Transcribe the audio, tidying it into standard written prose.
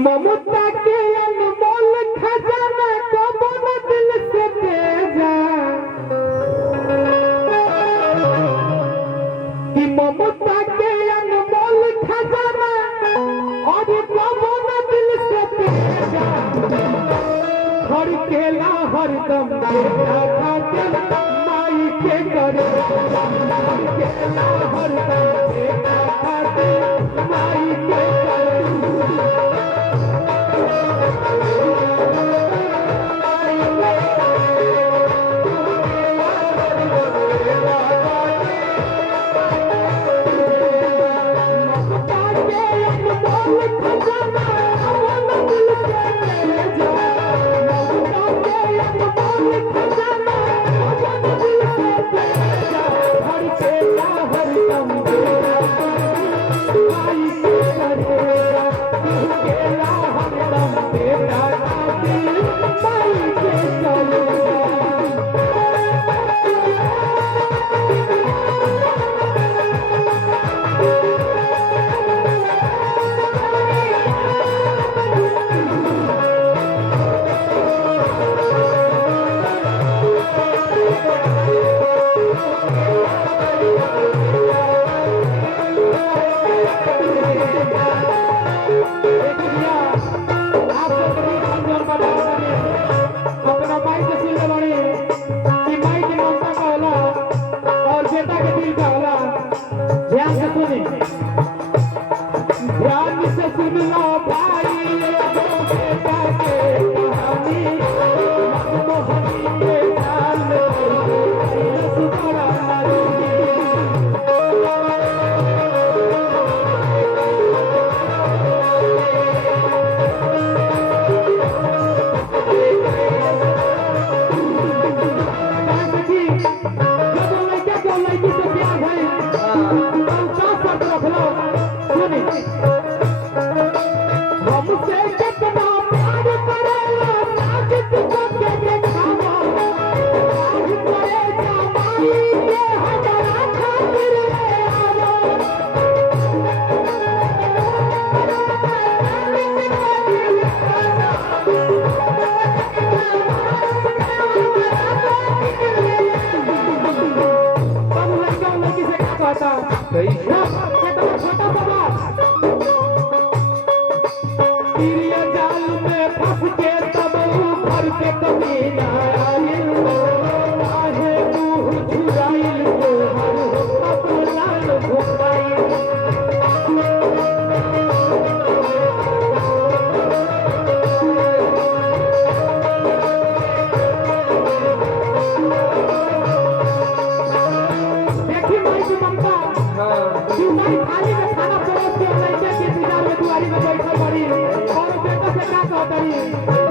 ममता के अनमोल खजाना कौन दिल से दे जा कि ममता के अनमोल खजाना और कौन दिल से दे जा हर केला हरदम बेटा खातिर माई के करे हर केला हरदम बेटा खातिर माई के करे ध्यान से सुन लो भाई बेटा के कहानी मोहनी के डाल जाल में फंस के तब भर के कभी ना आहे मुँह झुराइल को अपना घुमाइल देखी माई की ममता नहीं खाली में खाना परोस के लड़के के इंतजार में दुआरी में बैठल पड़ी और बेटा से क्या कहता